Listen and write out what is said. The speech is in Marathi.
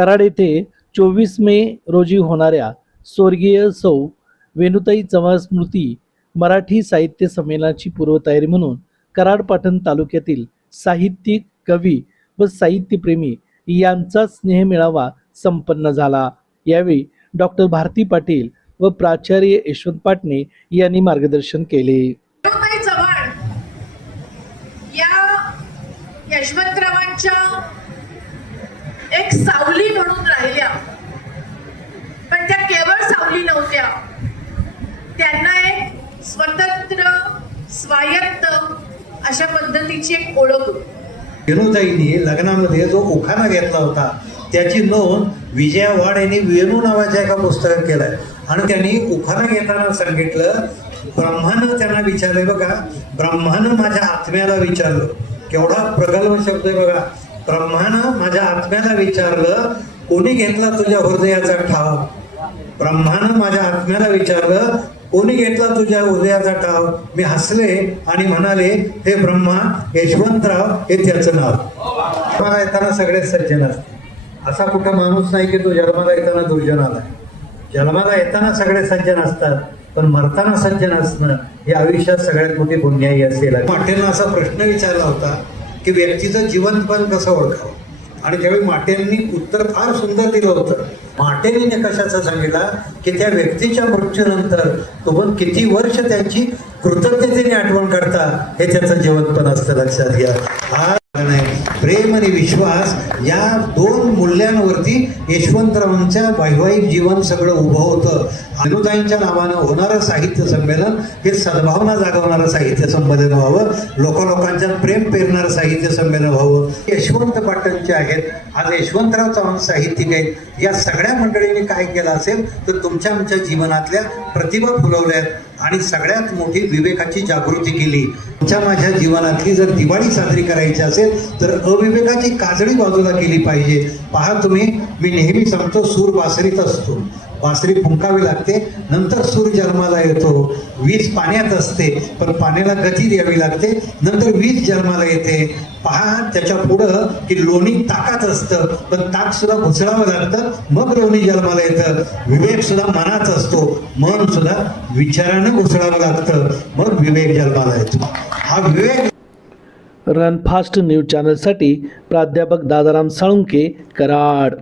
कराड येथे 24 मे रोजी होणाऱ्या स्वर्गीय सौ वेणुताई चव्हाण स्मृती मराठी साहित्य संमेलनाची पूर्वतयारी म्हणून कराड पाटण तालुक्यातील साहित्यिक, कवी व साहित्यप्रेमी यांचा स्नेहमेळावा संपन्न झाला। यावेळी डॉक्टर भारती पाटील व प्राचार्य यशवंत पाटणे यांनी मार्गदर्शन केले। वेणुताई चव्हाण या यशवंतरावांच्या एक सावली म्हणून राहिल्या, पण त्या केवळ सावली नव्हत्या, त्यांना एक स्वतंत्र स्वायत्त अशा पद्धतीची एक ओळख होती। वेणुताईंनी लग्नामध्ये जो उखाणा घेतला होता त्याची नोंद विजया वाड यांनी वेणू नावाच्या एका पुस्तकात केलाय आणि त्यांनी उखाणा घेताना सांगितलं, ब्रह्मानं त्यांना विचारले बघा, ब्रह्मानं माझ्या आत्म्याला विचारलं, केवढा प्रगल्भ शब्द आहे बघा, ब्रह्मानं माझ्या आत्म्याला विचारलं, कोणी घेतला तुझ्या हृदयाचा ठाव? ब्रह्मानं माझ्या आत्म्याला विचारलं, कोणी घेतला तुझ्या हृदयाचा ठाव? मी हसले आणि म्हणाले, हे ब्रह्मा, यशवंतराव हे त्याचं नाव। जन्माला येताना सगळे सज्जन असतात, असा कुठं माणूस नाही की तो जन्माला येताना दुर्जन आलाय। जन्माला येताना सगळे सज्जन असतात, पण मरताना सज्जन असणं हे आयुष्यात सगळ्यात मोठी पुण्याई असेल। माटेंना असा प्रश्न विचारला होता की व्यक्तीचं जीवनपण कसं ओळखावं, आणि त्यावेळी माटेंनी उत्तर फार सुंदर दिलं होतं। माटेंनी निकषाचा सांगितला की त्या व्यक्तीच्या मृत्यूनंतर तुम्ही किती वर्ष त्यांची कृतज्ञतेने आठवण करता हे त्याचं जीवनपण असतं, लक्षात घ्या। हा प्रेम आणि विश्वास या दोन मूल्यांवरती यशवंतरावांच्या वैवाहिक जीवन सगळं उभं होतं। वेणुताईंच्या नावानं होणारं साहित्य संमेलन हे सद्भावना जागवणारं साहित्य संमेलन व्हावं, लोकांच्यात प्रेम पेरणारं साहित्य संमेलन व्हावं। यशवंत पाटणचे आहेत, आज यशवंतराव चव्हाण साहित्यिक आहेत, या सगळ्या मंडळींनी काय केलं असेल तर तुमच्या आमच्या जीवनातल्या प्रतिभा फुलवल्यात आणि सगळ्यात मोठी विवेकाची जागृती केली। तुमच्या माझ्या जीवनातली जर दिवाळी साजरी करायची असेल तर अविवेकाची काजळी बाजूला केली पाहिजे। पहा तुम्ही, मी नेहमी सांगतो, सूर बासरीत असतो, बासरी फुंकावी लागते, नंतर सूर जन्माला येतो। वीज पाण्यात असते पण पाण्याला गती द्यावी लागते, नंतर वीज जन्माला येते। पहा त्याच्या पुढं की लोणी ताकात असतं पण ताक सुद्धा घुसळावं लागतं, मग लोणी जन्माला येतं। विवेक सुद्धा मनात असतो, मन सुद्धा विचारानं घुसळावं लागतं, मग विवेक जन्माला येतो। हा विवेक। रन फास्ट न्यूज चॅनलसाठी प्राध्यापक दादाराम साळुंके, कराड।